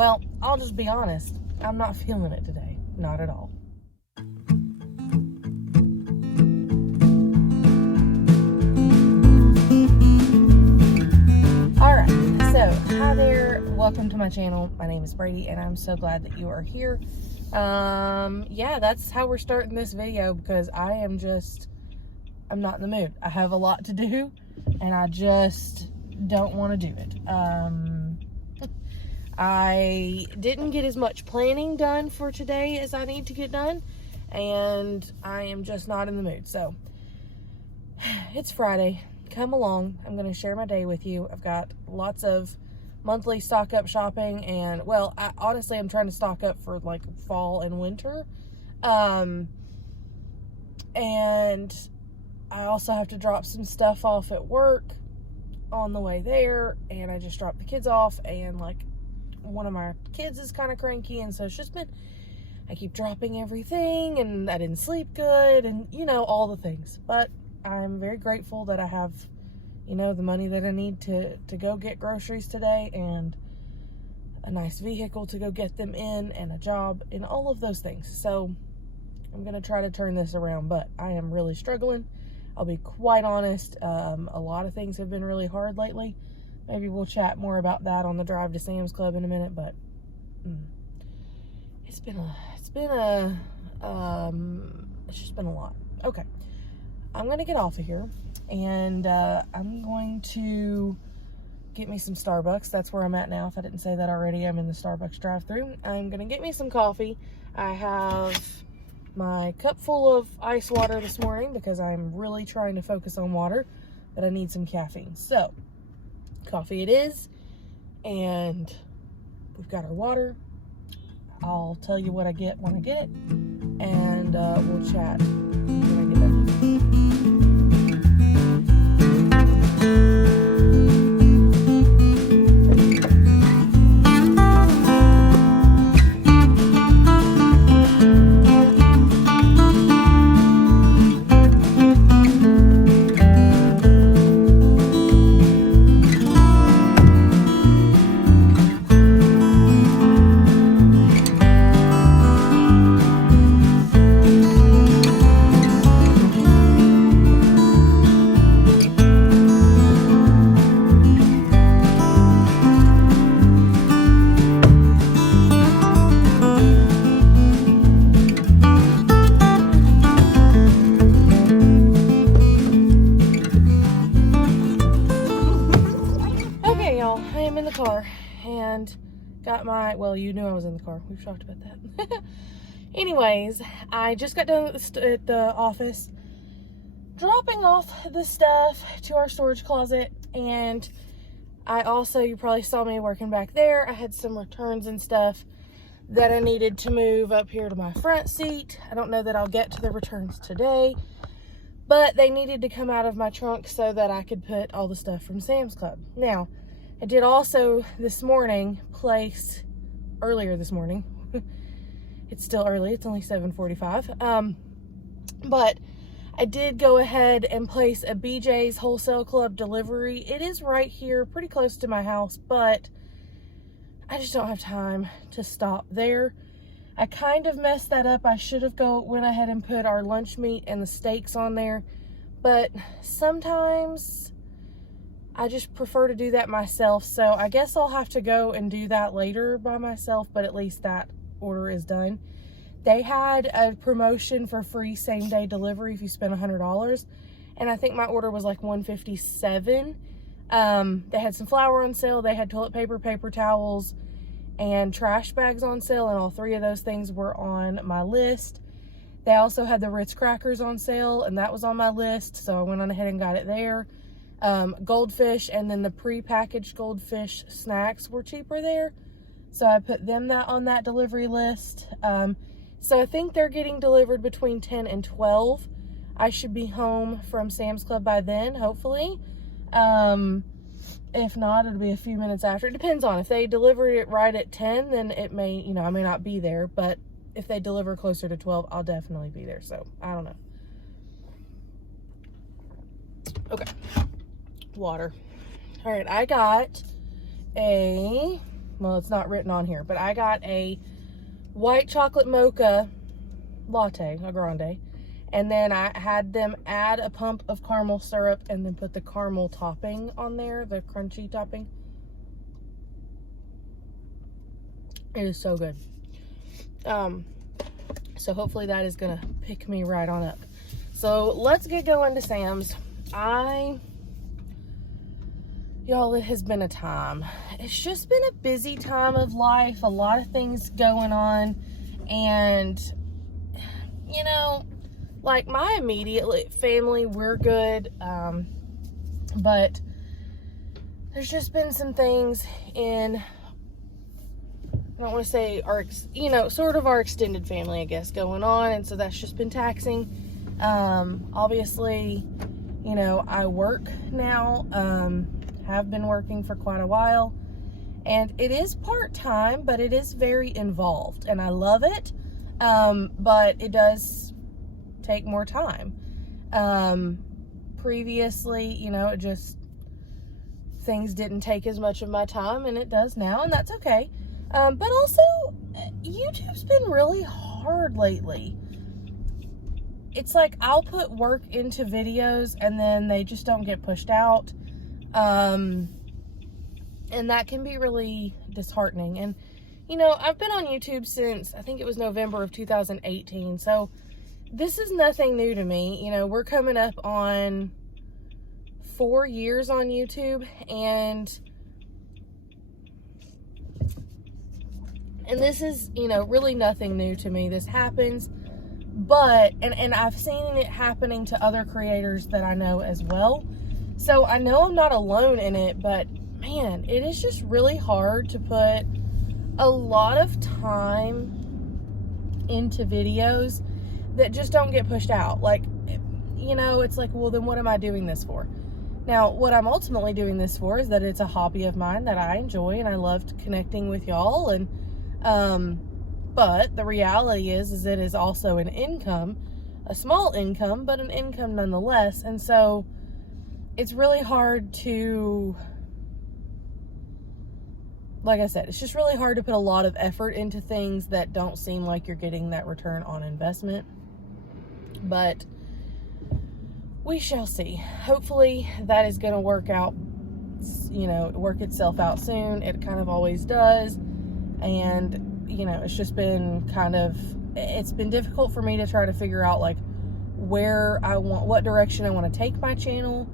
Well, I'll just be honest. I'm not feeling it today. Not at all. Alright, so hi there. Welcome to my channel. My name is Brady and I'm so glad that you are here. Yeah, that's how we're starting this video because I'm not in the mood. I have a lot to do and I just don't want to do it. I didn't get as much planning done for today as I need to get done, and I am just not in the mood. So it's Friday. Come along. I'm going to share my day with you. I've got lots of monthly stock up shopping, and well, honestly, I'm trying to stock up for like fall and winter. And I also have to drop some stuff off at work on the way there, and I just dropped the kids off, and like one of my kids is kind of cranky, and so it's just been, I keep dropping everything, and I didn't sleep good, and you know, all the things. But I'm very grateful that I have, you know, the money that I need to go get groceries today, and a nice vehicle to go get them in, and a job, and all of those things. So I'm gonna try to turn this around, but I am really struggling. I'll be quite honest. A lot of things have been really hard lately. Maybe we'll chat more about that on the drive to Sam's Club in a minute, but it's just been a lot. Okay, I'm gonna get off of here, and I'm going to get me some Starbucks. That's where I'm at now. If I didn't say that already, I'm in the Starbucks drive-thru. I'm gonna get me some coffee. I have my cup full of ice water this morning because I'm really trying to focus on water, but I need some caffeine. So coffee it is, and we've got our water. I'll tell you what I get when I get it, and we'll chat when I get back. I am in the car and got my, well, you knew I was in the car. We've talked about that. Anyways, I just got done at the office dropping off the stuff to our storage closet, and I also, you probably saw me working back there. I had some returns and stuff that I needed to move up here to my front seat. I don't know that I'll get to the returns today, but they needed to come out of my trunk so that I could put all the stuff from Sam's Club. Now, I did also this morning earlier this morning. It's still early, it's only 7:45. But I did go ahead and place a BJ's Wholesale Club delivery. It is right here, pretty close to my house, but I just don't have time to stop there. I kind of messed that up. I should have went ahead and put our lunch meat and the steaks on there, but sometimes I just prefer to do that myself, so I guess I'll have to go and do that later by myself, but at least that order is done. They had a promotion for free same-day delivery if you spend $100, and I think my order was like $157. They had some flour on sale, they had toilet paper, paper towels, and trash bags on sale, and all three of those things were on my list. They also had the Ritz crackers on sale, and that was on my list, so I went on ahead and got it there. Goldfish, and then the pre-packaged goldfish snacks were cheaper there, so I put them on that delivery list. So I think they're getting delivered between 10 and 12. I should be home from Sam's Club by then, hopefully. If not, it'll be a few minutes after. It depends on if they deliver it right at 10, then it may, you know, I may not be there, but if they deliver closer to 12, I'll definitely be there. So I don't know. Okay. Water. All right, I got a well, it's not written on here, but I got a white chocolate mocha latte, a grande, and then I had them add a pump of caramel syrup and then put the caramel topping on there, the crunchy topping. It is so good. So hopefully that is gonna pick me right on up. So let's get going to Sam's. Y'all, it has been a time. It's just been a busy time of life, a lot of things going on, and you know, like my immediate family, we're good, but there's just been some things in, I don't want to say our, sort of our extended family, I guess, going on, and so that's just been taxing. Obviously, I work now, have been working for quite a while, and it is part-time, but it is very involved, and I love it, but it does take more time. Previously, it just, things didn't take as much of my time, and it does now, and that's okay. But also, YouTube's been really hard lately. It's like I'll put work into videos and then they just don't get pushed out. And that can be really disheartening. And, I've been on YouTube since, I think it was November of 2018. So this is nothing new to me. We're coming up on 4 years on YouTube, and this is, really nothing new to me. This happens, but, and I've seen it happening to other creators that I know as well. So I know I'm not alone in it, but man, it is just really hard to put a lot of time into videos that just don't get pushed out. Like, it's like, well, then what am I doing this for? Now, what I'm ultimately doing this for is that it's a hobby of mine that I enjoy, and I loved connecting with y'all, and but the reality is it is also an income, a small income, but an income nonetheless. And so it's really hard to, like I said, it's just really hard to put a lot of effort into things that don't seem like you're getting that return on investment. But we shall see. Hopefully that is going to work itself out soon. It kind of always does. And it's just been it's been difficult for me to try to figure out like what direction I want to take my channel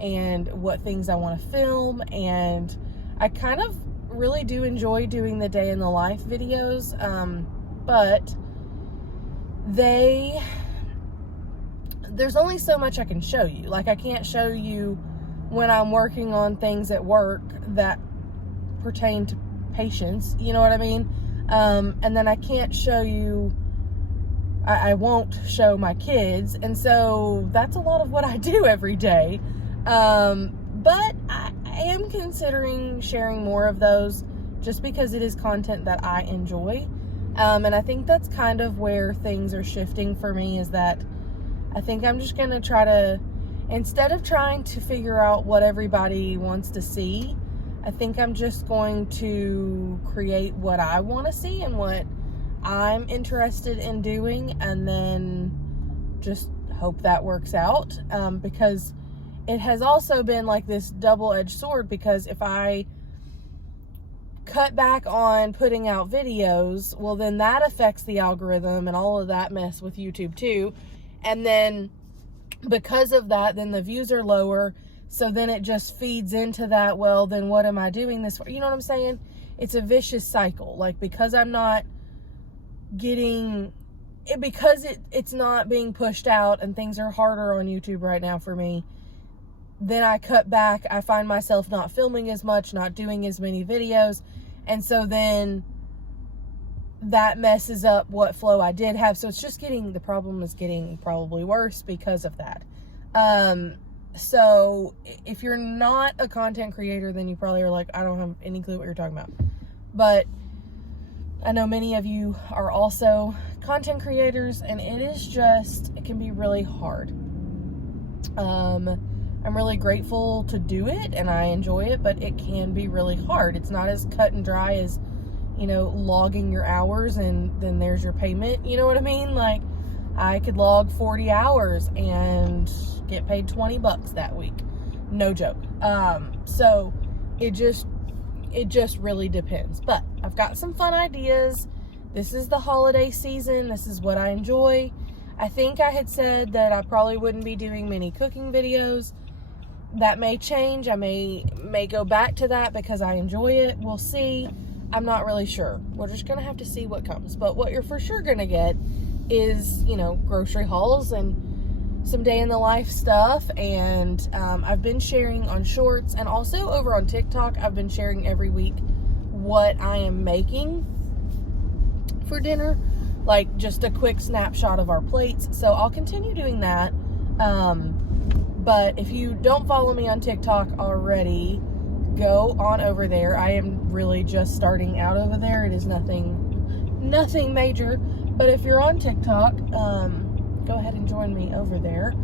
and what things I want to film. And I kind of really do enjoy doing the day in the life videos. But there's only so much I can show you. Like, I can't show you when I'm working on things at work that pertain to patients, you know what I mean? And then I can't show you, I won't show my kids, and so that's a lot of what I do every day. But I am considering sharing more of those just because it is content that I enjoy. And I think that's kind of where things are shifting for me, is that I think I'm just going to try to, instead of trying to figure out what everybody wants to see, I think I'm just going to create what I want to see and what I'm interested in doing, and then just hope that works out. Because it has also been like this double-edged sword, because if I cut back on putting out videos, well, then that affects the algorithm and all of that mess with YouTube too. And then because of that, then the views are lower. So then it just feeds into that, well, then what am I doing this for? You know what I'm saying? It's a vicious cycle. Like, because I'm not getting it, because it's not being pushed out and things are harder on YouTube right now for me, then I cut back. I find myself not filming as much, not doing as many videos. And so then that messes up what flow I did have. So it's just the problem is getting probably worse because of that. So if you're not a content creator, then you probably are like, I don't have any clue what you're talking about. But I know many of you are also content creators, and it can be really hard. I'm really grateful to do it and I enjoy it, but it can be really hard. It's not as cut and dry as, you know, logging your hours and then there's your payment. You know what I mean? Like, I could log 40 hours and get paid $20 that week. No joke. So it just really depends. But I've got some fun ideas. This is the holiday season. This is what I enjoy. I think I had said that I probably wouldn't be doing many cooking videos. That may change. I may go back to that because I enjoy it. We'll see. I'm not really sure. We're just going to have to see what comes. But what you're for sure going to get is, you know, grocery hauls and some day in the life stuff. And I've been sharing on shorts and also over on TikTok. I've been sharing every week what I am making for dinner, like just a quick snapshot of our plates. So I'll continue doing that. But if you don't follow me on TikTok already, go on over there. I am really just starting out over there. It is nothing major. But if you're on TikTok, go ahead and join me over there.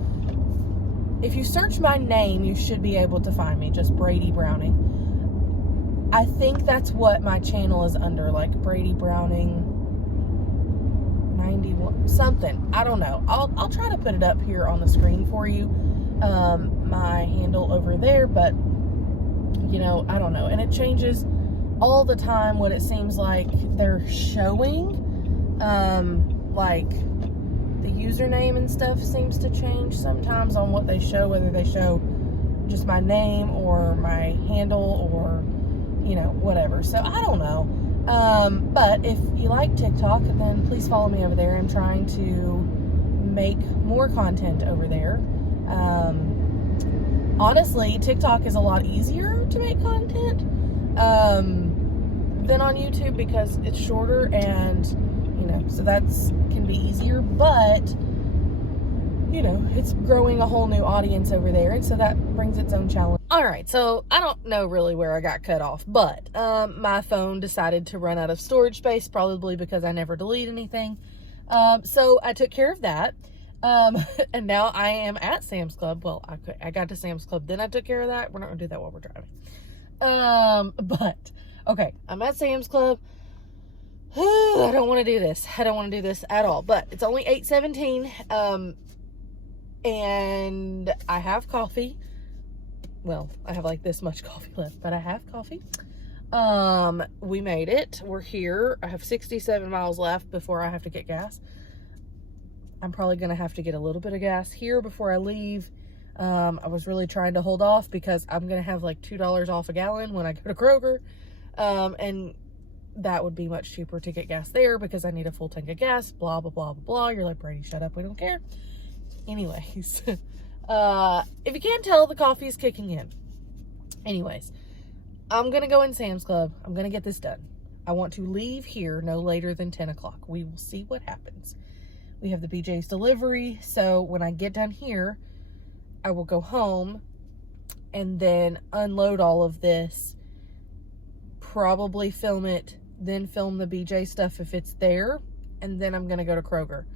If you search my name, you should be able to find me, just Brady Browning. I think that's what my channel is under, like Brady Browning 91 something. I don't know. I'll try to put it up here on the screen for you. My handle over there, but you know, I don't know. And it changes all the time what it seems like they're showing. Like the username and stuff seems to change sometimes on what they show, whether they show just my name or my handle or, you know, whatever. So I don't know. But if you like TikTok, then please follow me over there. I'm trying to make more content over there. Honestly, TikTok is a lot easier to make content than on YouTube because it's shorter and, you know, so that's can be easier, but, you know, it's growing a whole new audience over there, and so that brings its own challenge. All right, so I don't know really where I got cut off, but my phone decided to run out of storage space, probably because I never delete anything. So I took care of that. And now I am at Sam's Club. Well, I got to Sam's Club, then I took care of that. We're not gonna do that while we're driving. But okay, I'm at Sam's Club. I don't want to do this. I don't want to do this at all, but it's only 8:17. And I have coffee. Well, I have like this much coffee left, but I have coffee. We made it. We're here. I have 67 miles left before I have to get gas. I'm probably going to have to get a little bit of gas here before I leave. I was really trying to hold off because I'm going to have like $2 off a gallon when I go to Kroger. And that would be much cheaper to get gas there because I need a full tank of gas, blah, blah, blah, blah, blah. You're like, Brady, shut up. We don't care. Anyways, if you can't tell, the coffee is kicking in. Anyways, I'm going to go in Sam's Club. I'm going to get this done. I want to leave here no later than 10 o'clock. We will see what happens. We have the BJ's delivery, so when I get done here, I will go home and then unload all of this, probably film it, then film the BJ stuff if it's there, and then I'm going to go to Kroger.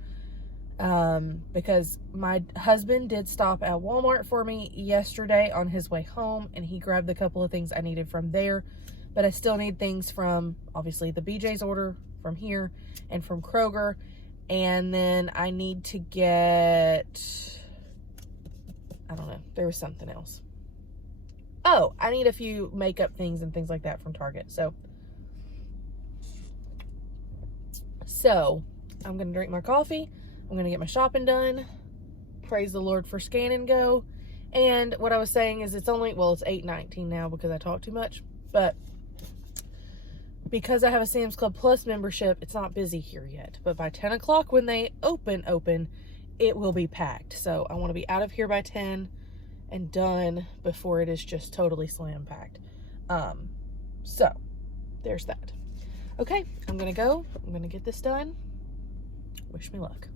Because my husband did stop at Walmart for me yesterday on his way home, and he grabbed a couple of things I needed from there, but I still need things from, obviously, the BJ's order from here and from Kroger. And then I need to get, I don't know, there was something else. Oh, I need a few makeup things and things like that from Target. So I'm going to drink my coffee. I'm going to get my shopping done. Praise the Lord for Scan and Go. And what I was saying is it's only, well, it's 8:19 now because I talk too much. But because I have a Sam's Club Plus membership, it's not busy here yet. But by 10 o'clock when they open, it will be packed. So I want to be out of here by 10 and done before it is just totally slam packed. So there's that. Okay, I'm going to go. I'm going to get this done. Wish me luck.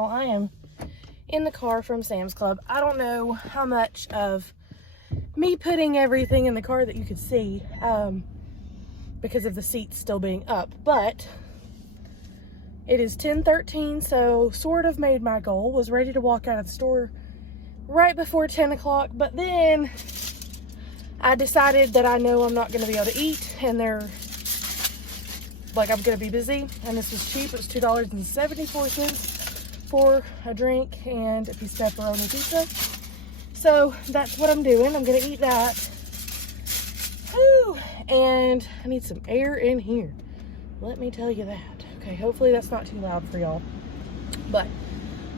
now I am in the car from Sam's Club. I don't know how much of me putting everything in the car that you could see because of the seats still being up, but it is 10:13, so sort of made my goal. Was ready to walk out of the store right before 10 o'clock, but then I decided that I know I'm not going to be able to eat, and I'm going to be busy, and this was cheap. It was $2.74 for a drink and a piece of pepperoni pizza. So that's what I'm doing. I'm going to eat that. Whew. And I need some air in here. Let me tell you that. Okay, hopefully that's not too loud for y'all. But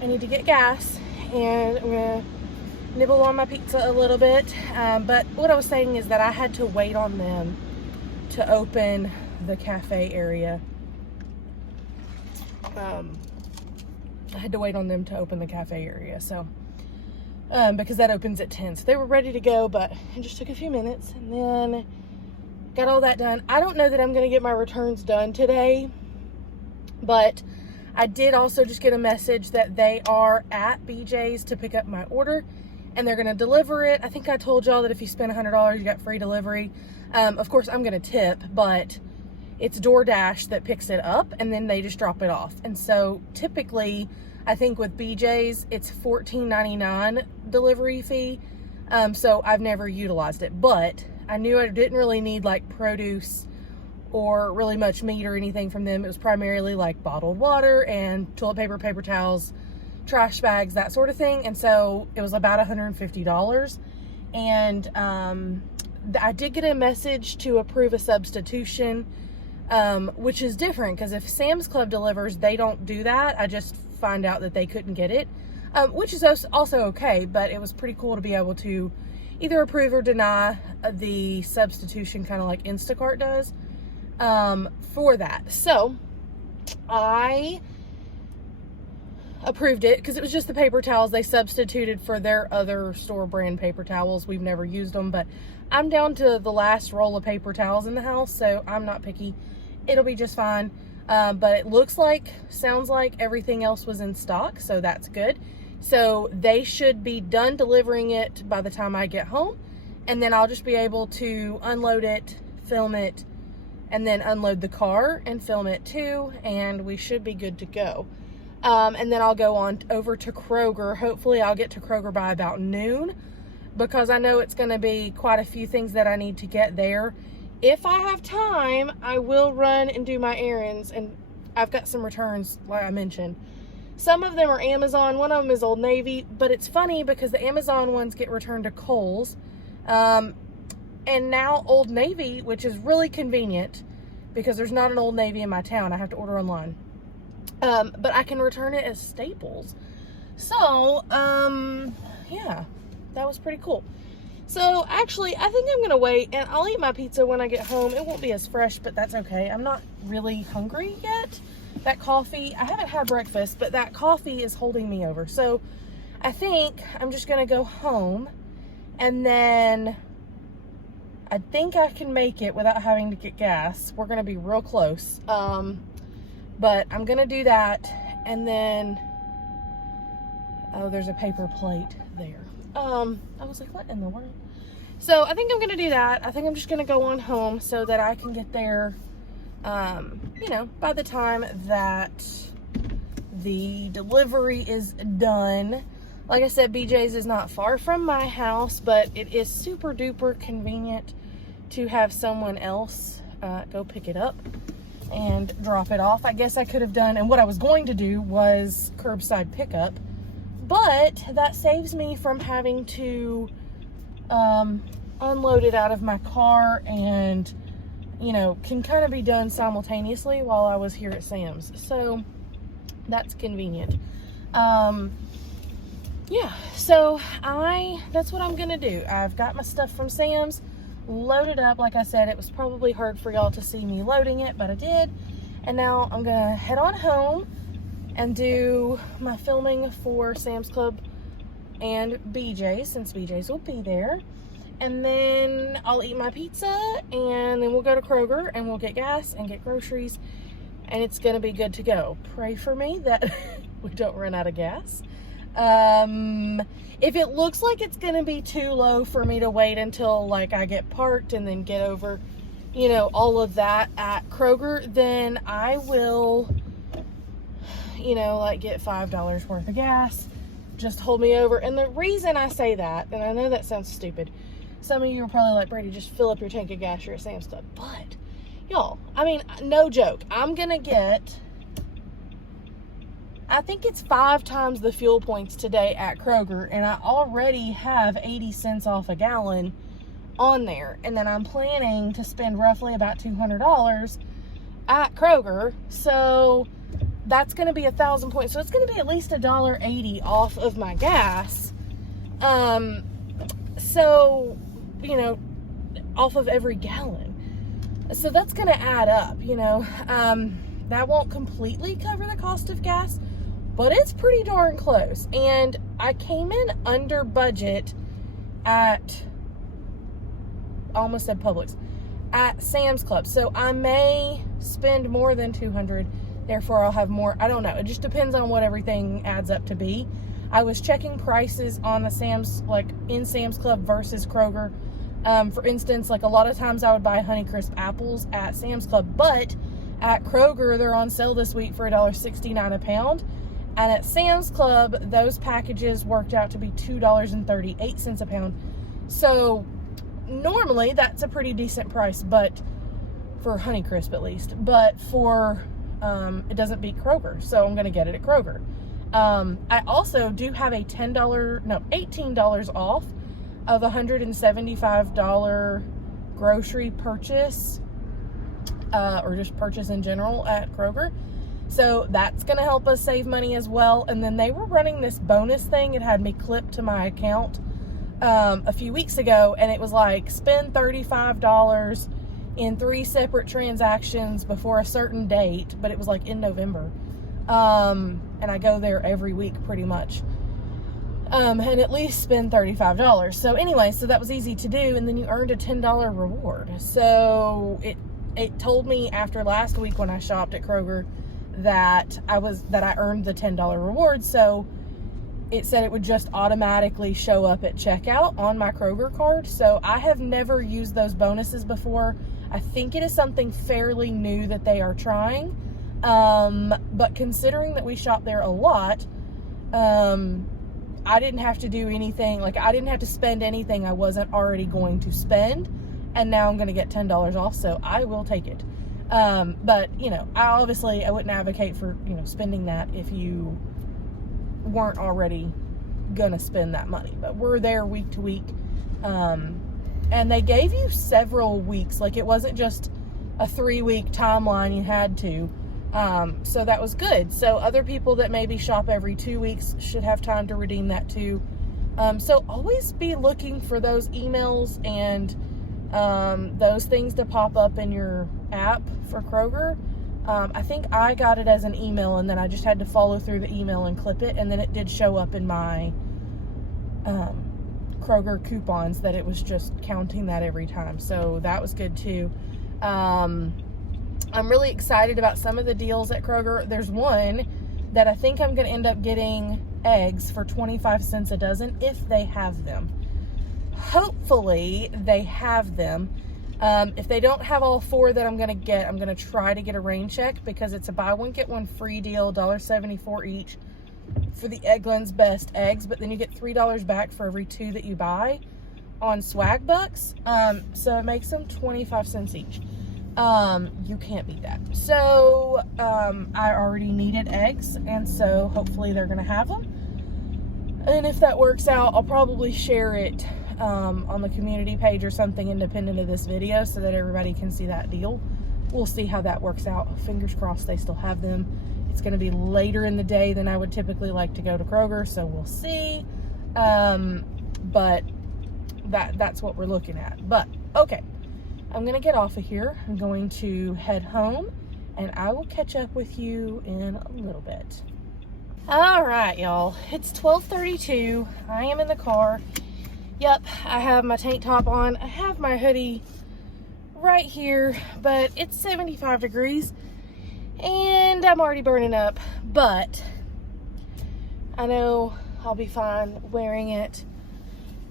I need to get gas, and I'm going to nibble on my pizza a little bit. But what I was saying is that I had to wait on them to open the cafe area. I had to wait on them to open the cafe area, so because that opens at 10. So they were ready to go, but it just took a few minutes, and then got all that done. I don't know that I'm going to get my returns done today, but I did also just get a message that they are at BJ's to pick up my order, and they're going to deliver it. I think I told y'all that if you spend $100, you got free delivery. Of course, I'm going to tip, but it's DoorDash that picks it up, and then they just drop it off. And so typically, I think with BJ's, it's $14.99 delivery fee. So I've never utilized it, but I knew I didn't really need like produce or really much meat or anything from them. It was primarily like bottled water and toilet paper, paper towels, trash bags, that sort of thing. And so it was about $150. And I did get a message to approve a substitution, which is different, because if Sam's Club delivers, they don't do that. I just find out that they couldn't get it, which is also okay, but it was pretty cool to be able to either approve or deny the substitution, kind of like Instacart does, for that. So I approved it because it was just the paper towels they substituted for their other store brand paper towels. We've never used them, but I'm down to the last roll of paper towels in the house, so I'm not picky. It'll be just fine. But it sounds like everything else was in stock, so that's good. So they should be done delivering it by the time I get home, and then I'll just be able to unload it, film it, and then unload the car and film it too, and we should be good to go. And then I'll go on over to Kroger. Hopefully I'll get to Kroger by about noon, because I know it's going to be quite a few things that I need to get there. If I have time, I will run and do my errands, and I've got some returns, like I mentioned. Some of them are Amazon, one of them is Old Navy, but it's funny because the Amazon ones get returned to Kohl's, and now Old Navy, which is really convenient because there's not an Old Navy in my town. I have to order online, but I can return it as Staples. So, yeah, that was pretty cool. So actually, I think I'm going to wait, and I'll eat my pizza when I get home. It won't be as fresh, but that's okay. I'm not really hungry yet. That coffee, I haven't had breakfast, but that coffee is holding me over. So I think I'm just going to go home, and then I think I can make it without having to get gas. We're going to be real close. But I'm going to do that, and then, oh, there's a paper plate there. I was like, what in the world? So I think I'm going to do that. I think I'm just going to go on home so that I can get there, you know, by the time that the delivery is done. Like I said, BJ's is not far from my house, but it is super duper convenient to have someone else go pick it up and drop it off. I guess I could have done, and what I was going to do was curbside pickup, but that saves me from having to unload it out of my car, and, you know, can kind of be done simultaneously while I was here at Sam's. So that's convenient. Yeah, so that's what I'm gonna do. I've got my stuff from Sam's loaded up. Like I said, it was probably hard for y'all to see me loading it, but I did. And now I'm gonna head on home and do my filming for Sam's Club and BJ's, since BJ's will be there. And then I'll eat my pizza, and then we'll go to Kroger and we'll get gas and get groceries, and it's gonna be good to go. Pray for me that we don't run out of gas. If it looks like it's going to be too low for me to wait until like I get parked and then get over, you know, all of that at Kroger, then I will, you know, like get $5 worth of gas. Just hold me over. And the reason I say that, and I know that sounds stupid, some of you are probably like, Brady, just fill up your tank of gas, you're at Sam's Club. But y'all, I mean, no joke, I'm gonna get, I think it's 5 times the fuel points today at Kroger, and I already have 80 cents off a gallon on there. And then I'm planning to spend roughly about $200 at Kroger, so that's going to be 1,000 points. So it's going to be at least $1.80 off of my gas. So, you know, off of every gallon. So that's going to add up, you know. That won't completely cover the cost of gas, but it's pretty darn close. And I came in under budget at, I almost said Publix, at Sam's Club. So I may spend more than $200. Therefore, I'll have more. I don't know. It just depends on what everything adds up to be. I was checking prices on the Sam's, like in Sam's Club versus Kroger. For instance, like a lot of times I would buy Honeycrisp apples at Sam's Club, but at Kroger, they're on sale this week for $1.69 a pound. And at Sam's Club, those packages worked out to be $2.38 a pound. So normally that's a pretty decent price, but for Honeycrisp at least, but for it doesn't beat Kroger, so I'm going to get it at Kroger. I also do have a $18 off of $175 grocery purchase, or just purchase in general at Kroger. So that's going to help us save money as well. And then they were running this bonus thing. It had me clipped to my account a few weeks ago, and it was like spend $35 in 3 separate transactions before a certain date, but it was like in November. And I go there every week pretty much. And at least spend $35. So anyway, so that was easy to do, and then you earned a $10 reward. So it told me after last week when I shopped at Kroger that I earned the $10 reward. So it said it would just automatically show up at checkout on my Kroger card. So I have never used those bonuses before. I think it is something fairly new that they are trying. But considering that we shop there a lot, I didn't have to do anything. Like, I didn't have to spend anything I wasn't already going to spend. And now I'm going to get $10 off. So I will take it. But, you know, I wouldn't advocate for, you know, spending that if you weren't already going to spend that money. But we're there week to week. And they gave you several weeks. Like, it wasn't just a 3-week timeline you had to. So that was good. So other people that maybe shop every 2 weeks should have time to redeem that too. So always be looking for those emails and those things to pop up in your app for Kroger. I think I got it as an email, and then I just had to follow through the email and clip it, and then it did show up in my Kroger coupons that it was just counting that every time. So that was good too. I'm really excited about some of the deals at Kroger. There's one that I think I'm going to end up getting eggs for 25 cents a dozen if they have them. Hopefully they have them. If they don't have all 4 that I'm going to get, I'm going to try to get a rain check because it's a buy one get one free deal, $1.74 each for the Eggland's Best eggs, but then you get $3 back for every 2 that you buy on Swag Bucks. So it makes them 25 cents each. You can't beat that. So I already needed eggs, and so hopefully they're gonna have them. And if that works out, I'll probably share it on the community page or something independent of this video so that everybody can see that deal. We'll see how that works out. Fingers crossed they still have them. It's going to be later in the day than I would typically like to go to Kroger, so we'll see. But that's what we're looking at. But okay, I'm going to get off of here. I'm going to head home, and I will catch up with you in a little bit. All right, y'all. It's 12:32. I am in the car. Yep, I have my tank top on. I have my hoodie right here, but it's 75 degrees, and I'm already burning up. But I know I'll be fine wearing it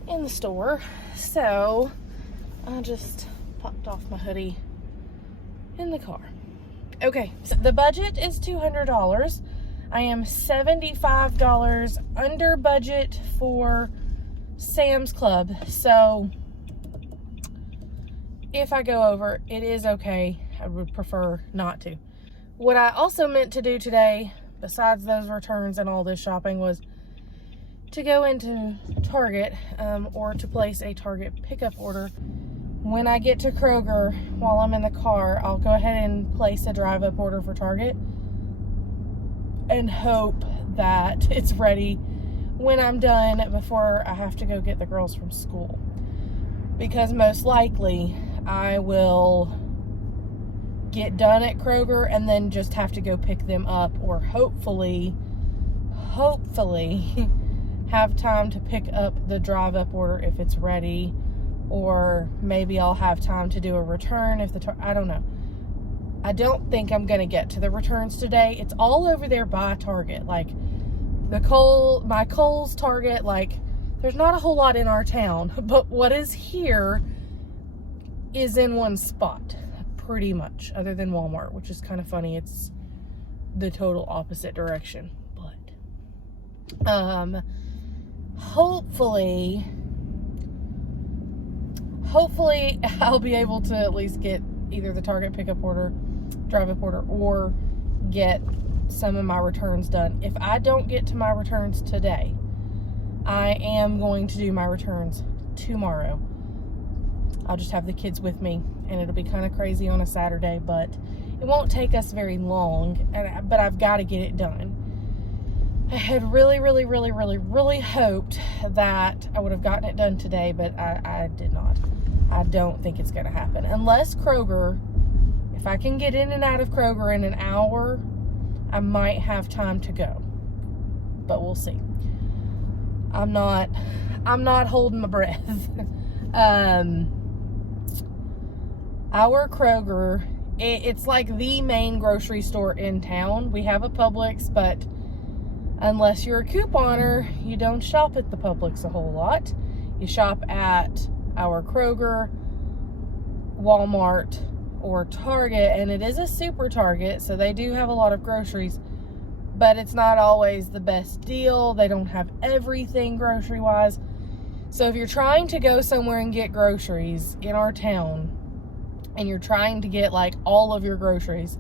in the store. So I just popped off my hoodie in the car. Okay, so the budget is $200. I am $75 under budget for Sam's Club. So if I go over, it is okay. I would prefer not to. What I also meant to do today, besides those returns and all this shopping, was to go into Target or to place a Target pickup order. When I get to Kroger, while I'm in the car, I'll go ahead and place a drive-up order for Target and hope that it's ready when I'm done before I have to go get the girls from school. Because most likely I will get done at Kroger and then just have to go pick them up, or hopefully have time to pick up the drive-up order if it's ready, or maybe I'll have time to do a return if I don't know. I don't think I'm gonna get to the returns today. It's all over there by Target, like my Kohl's Target. Like, there's not a whole lot in our town, but what is here is in one spot, pretty much, other than Walmart, which is kind of funny. It's the total opposite direction. But hopefully I'll be able to at least get either the Target pickup order, drive-up order, or get some of my returns done. If I don't get to my returns today, I am going to do my returns tomorrow. I'll just have the kids with me, and it'll be kind of crazy on a Saturday, but it won't take us very long, but I've got to get it done. I had really hoped that I would have gotten it done today, but I did not. I don't think it's going to happen. Unless Kroger, if I can get in and out of Kroger in an hour, I might have time to go. But we'll see. I'm not holding my breath. Our Kroger, it's like the main grocery store in town. We have a Publix, but unless you're a couponer, you don't shop at the Publix a whole lot. You shop at our Kroger, Walmart, or Target, and it is a super Target, so they do have a lot of groceries, but it's not always the best deal. They don't have everything grocery-wise. So if you're trying to go somewhere and get groceries in our town, and you're trying to get like all of your groceries,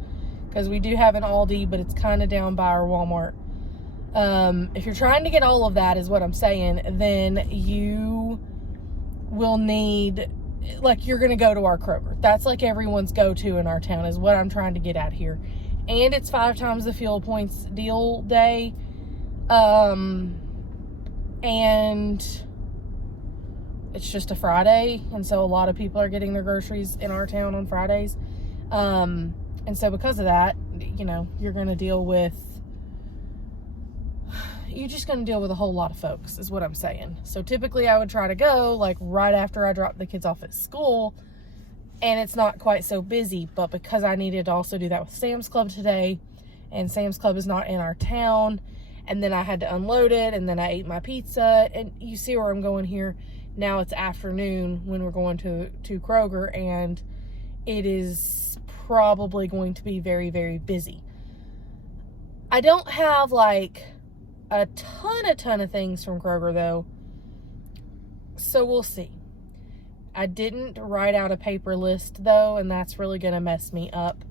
because we do have an Aldi, but it's kind of down by our Walmart. If you're trying to get all of that, is what I'm saying, then you will need, like, you're going to go to our Kroger. That's like everyone's go-to in our town, is what I'm trying to get at here. And it's 5 times the fuel points deal day. And it's just a Friday, and so a lot of people are getting their groceries in our town on Fridays. And so because of that, you know, you're just going to deal with a whole lot of folks, is what I'm saying. So typically I would try to go like right after I drop the kids off at school, and it's not quite so busy. But because I needed to also do that with Sam's Club today, and Sam's Club is not in our town, and then I had to unload it, and then I ate my pizza, and you see where I'm going here. Now it's afternoon when we're going to Kroger, and it is probably going to be very busy. I don't have like a ton of things from Kroger though, so we'll see. I didn't write out a paper list though, and that's really going to mess me up,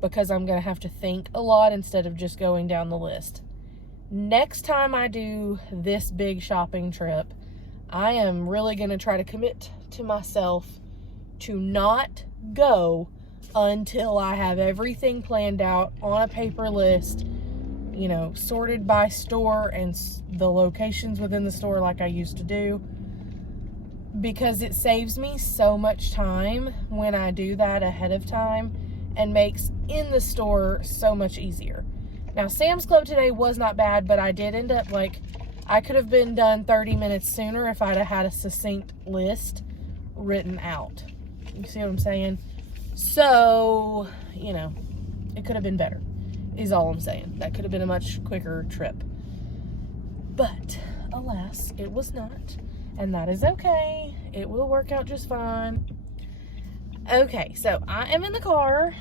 because I'm going to have to think a lot instead of just going down the list. Next time I do this big shopping trip, I am really going to try to commit to myself to not go until I have everything planned out on a paper list, you know, sorted by store and the locations within the store like I used to do, because it saves me so much time when I do that ahead of time and makes in the store so much easier. Now, Sam's Club today was not bad, but I did end up, like, I could have been done 30 minutes sooner if I'd have had a succinct list written out. You see what I'm saying? So, you know, it could have been better, is all I'm saying. That could have been a much quicker trip. But alas, it was not. And that is okay. It will work out just fine. Okay, so I am in the car.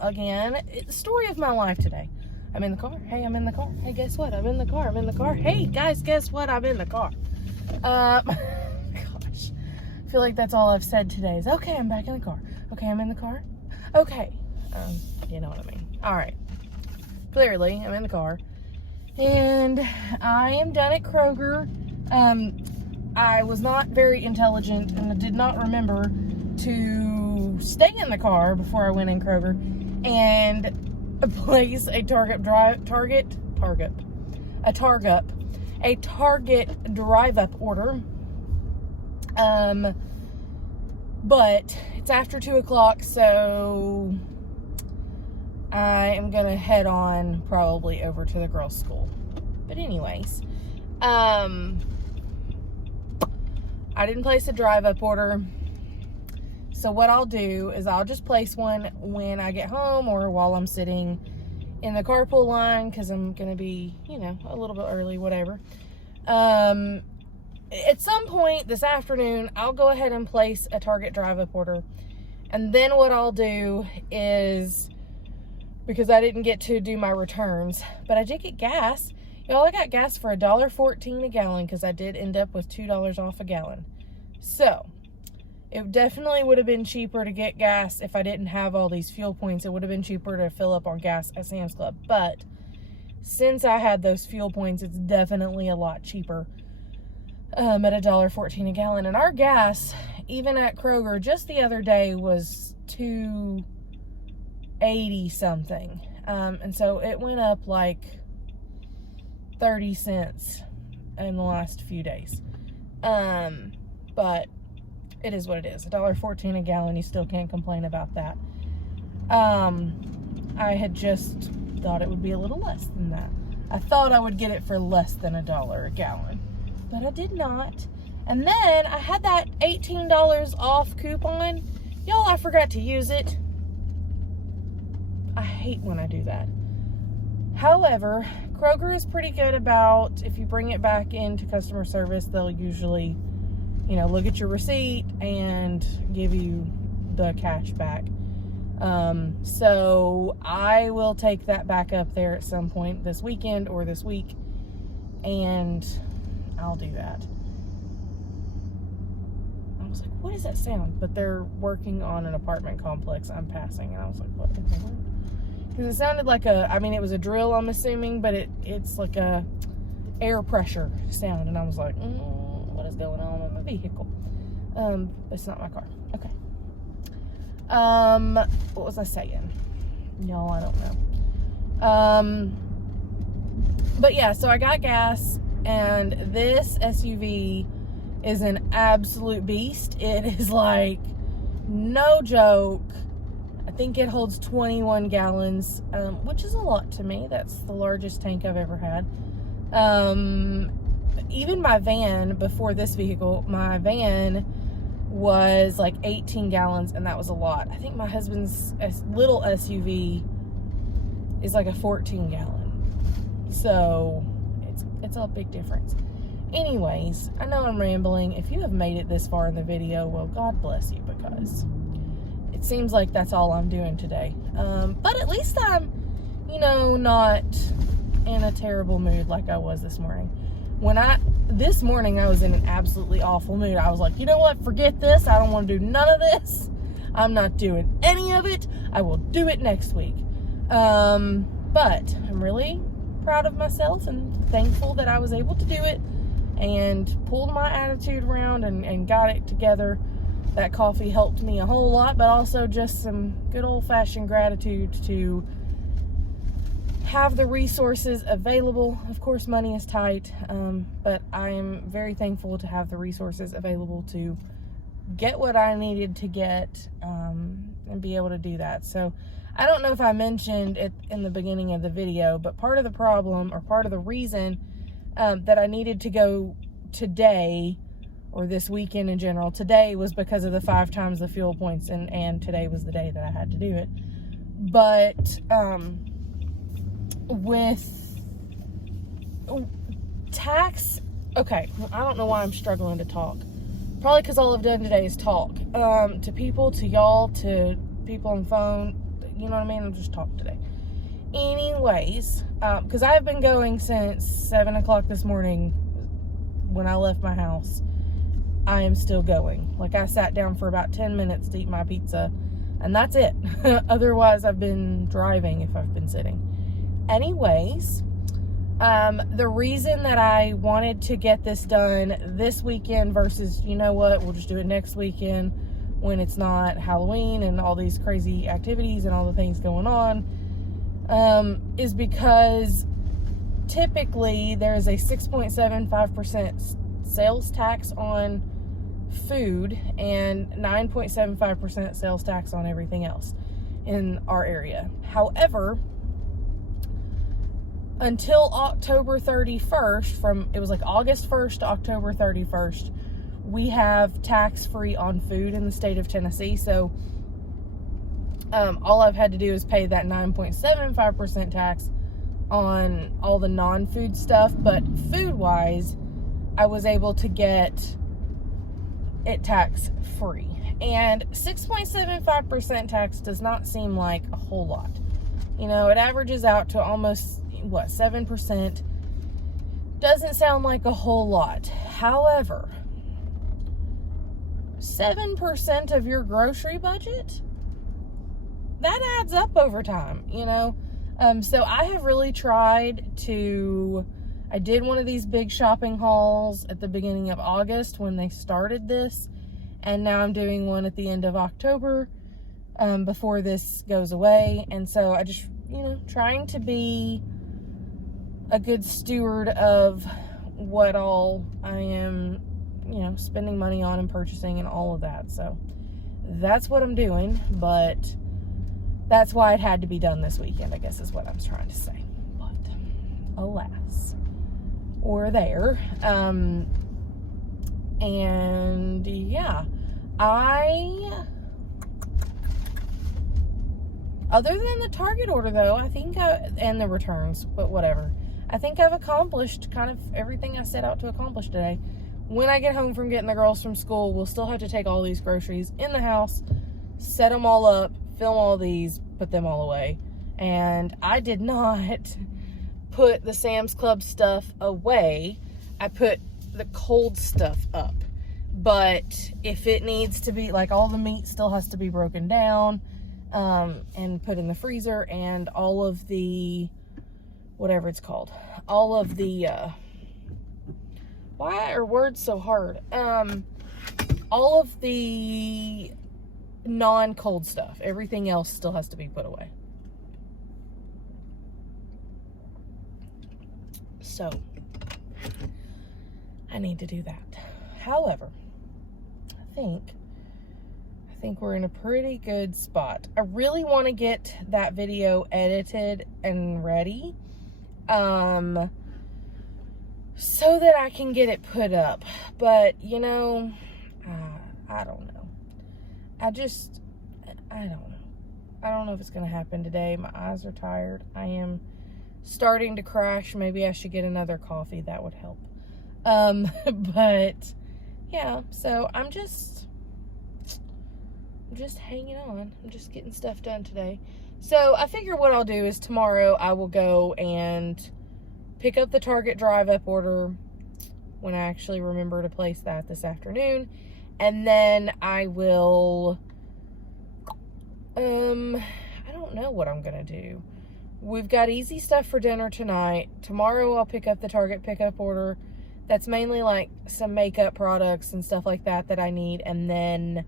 Again, it's the story of my life today. I'm in the car. Hey, I'm in the car. Hey, guess what? I'm in the car. I'm in the car. Hey, guys, guess what? I'm in the car. Gosh. I feel like that's all I've said today is, okay, I'm back in the car. Okay, I'm in the car. Okay. You know what I mean. All right. Clearly, I'm in the car. And I am done at Kroger. I was not very intelligent and I did not remember to stay in the car before I went in Kroger and place a Target drive-up order. But it's after 2 o'clock, so I am gonna head on probably over to the girls' school. But anyways, I didn't place a drive-up order. So what I'll do is I'll just place one when I get home or while I'm sitting in the carpool line because I'm going to be, you know, a little bit early, whatever. At some point this afternoon, I'll go ahead and place a Target drive-up order. And then what I'll do is, because I didn't get to do my returns, but I did get gas. Y'all, I got gas for $1.14 a gallon because I did end up with $2 off a gallon. So, it definitely would have been cheaper to get gas if I didn't have all these fuel points. It would have been cheaper to fill up on gas at Sam's Club. But, since I had those fuel points, it's definitely a lot cheaper at $1.14 a gallon. And our gas, even at Kroger, just the other day was $2.80 something. And so, it went up like 30 cents in the last few days. But it is what it is. $1.14 a gallon, you still can't complain about that. I had just thought it would be a little less than that. I thought I would get it for less than $1 a gallon, but I did not. And then I had that $18 off coupon. Y'all, I forgot to use it. I hate when I do that. However, Kroger is pretty good about, if you bring it back into customer service, they'll usually, you know, look at your receipt and give you the cash back. So I will take that back up there at some point this weekend or this week, and I'll do that. I was like, what is that sound? But they're working on an apartment complex I'm passing, and I was like, what? Because it sounded like it was a drill, I'm assuming, but it's like a air pressure sound. And I was like, what is going on with my vehicle? It's not my car. Okay. What was I saying? Y'all, I don't know. But yeah, so I got gas, and this SUV is an absolute beast. It is like, no joke. I think it holds 21 gallons, which is a lot to me. That's the largest tank I've ever had. Even my van, before this vehicle, my van was like 18 gallons, and that was a lot. I think my husband's little SUV is like a 14 gallon. So, it's a big difference. Anyways, I know I'm rambling. If you have made it this far in the video, well, God bless you, because it seems like that's all I'm doing today. But at least I'm, you know, not in a terrible mood like I was this morning. This morning I was in an absolutely awful mood. I was like, you know what? Forget this. I don't want to do none of this. I'm not doing any of it. I will do it next week. But I'm really proud of myself and thankful that I was able to do it and pulled my attitude around and got it together. That coffee helped me a whole lot, but also just some good old-fashioned gratitude to have the resources available. Of course, money is tight, but I am very thankful to have the resources available to get what I needed to get, and be able to do that. So I don't know if I mentioned it in the beginning of the video, but part of the problem, or part of the reason that I needed to go today, or this weekend in general, today was because of the 5 times the fuel points, and today was the day that I had to do it. But tax, okay, I don't know why I'm struggling to talk. Probably because all I've done today is talk. To people, to y'all, to people on the phone. You know what I mean? I'm just talking today. Anyways, because I've been going since 7 o'clock this morning when I left my house. I am still going. Like, I sat down for about 10 minutes to eat my pizza, and that's it. Otherwise, I've been driving if I've been sitting. Anyways, the reason that I wanted to get this done this weekend versus, you know what, we'll just do it next weekend when it's not Halloween and all these crazy activities and all the things going on, is because typically there's a 6.75% sales tax on food and 9.75% sales tax on everything else in our area. However, until October 31st, it was like August 1st to October 31st, we have tax-free on food in the state of Tennessee. So all I've had to do is pay that 9.75% tax on all the non-food stuff, but food-wise, I was able to get it tax-free. And 6.75% tax does not seem like a whole lot. You know, it averages out to almost, 7%. Doesn't sound like a whole lot. However, 7% of your grocery budget, that adds up over time, you know? So I have really tried to, I did one of these big shopping hauls at the beginning of August when they started this, and now I'm doing one at the end of October, before this goes away. And so I just, trying to be a good steward of what all I am, spending money on and purchasing and all of that. So that's what I'm doing, but that's why it had to be done this weekend, I guess is what I'm trying to say. But alas, we're there. And yeah, other than the Target order though, I think, and the returns, but whatever. I think I've accomplished kind of everything I set out to accomplish today. When I get home from getting the girls from school, we'll still have to take all these groceries in the house, set them all up, film all these, put them all away. And I did not put the Sam's Club stuff away. I put the cold stuff up. But if it needs to be, like, all the meat still has to be broken down, and put in the freezer, and all of the, whatever it's called, all of the, why are words so hard? All of the non-cold stuff, everything else still has to be put away. So, I need to do that. However, I think we're in a pretty good spot. I really want to get that video edited and ready, so that I can get it put up. But, I don't know. I don't know. I don't know if it's going to happen today. My eyes are tired. I am starting to crash. Maybe I should get another coffee. That would help. But, yeah. So, I'm just hanging on. I'm just getting stuff done today. So, I figure what I'll do is tomorrow I will go and pick up the Target drive-up order when I actually remember to place that this afternoon. And then I will, I don't know what I'm going to do. We've got easy stuff for dinner tonight. Tomorrow I'll pick up the Target pickup order. That's mainly like some makeup products and stuff like that I need. And then,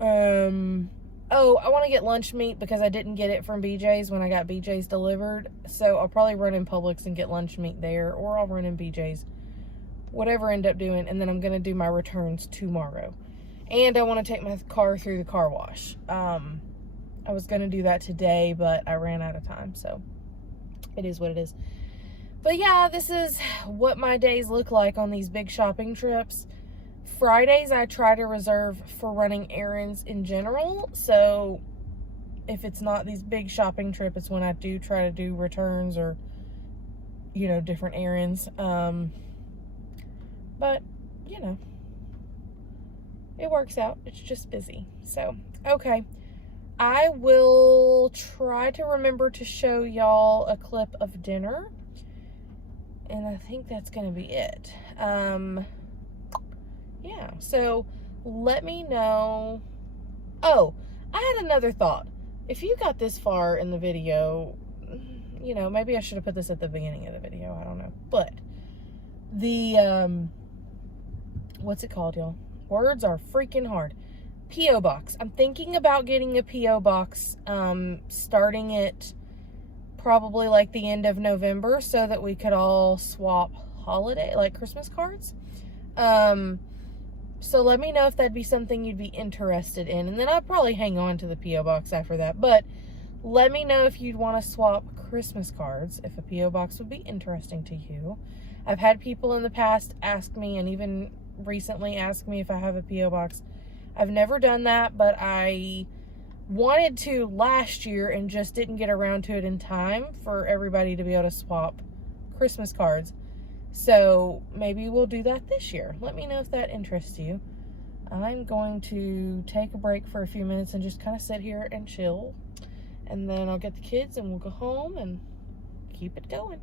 I want to get lunch meat because I didn't get it from BJ's when I got BJ's delivered. So I'll probably run in Publix and get lunch meat there, or I'll run in BJ's. Whatever I end up doing, and then I'm going to do my returns tomorrow. And I want to take my car through the car wash. I was going to do that today, but I ran out of time, so it is what it is. But yeah, this is what my days look like on these big shopping trips. Fridays, I try to reserve for running errands in general, so if it's not these big shopping trips, it's when I do try to do returns or you know, different errands. But, you know, it works out. It's just busy. So, okay. I will try to remember to show y'all a clip of dinner. And I think that's going to be it. Yeah, so let me know. Oh, I had another thought. If you got this far in the video, you know, maybe I should have put this at the beginning of the video. I don't know. But the, what's it called, y'all? Words are freaking hard. P.O. box. I'm thinking about getting a P.O. box, starting it probably like the end of November so that we could all swap holiday, like Christmas cards. So let me know if that'd be something you'd be interested in. And then I'll probably hang on to the P.O. box after that. But let me know if you'd want to swap Christmas cards, if a P.O. box would be interesting to you. I've had people in the past ask me, and even recently ask me if I have a P.O. box. I've never done that, but I wanted to last year and just didn't get around to it in time for everybody to be able to swap Christmas cards. So maybe we'll do that this year. Let me know if that interests you. I'm going to take a break for a few minutes and just kind of sit here and chill. And then I'll get the kids and we'll go home and keep it going.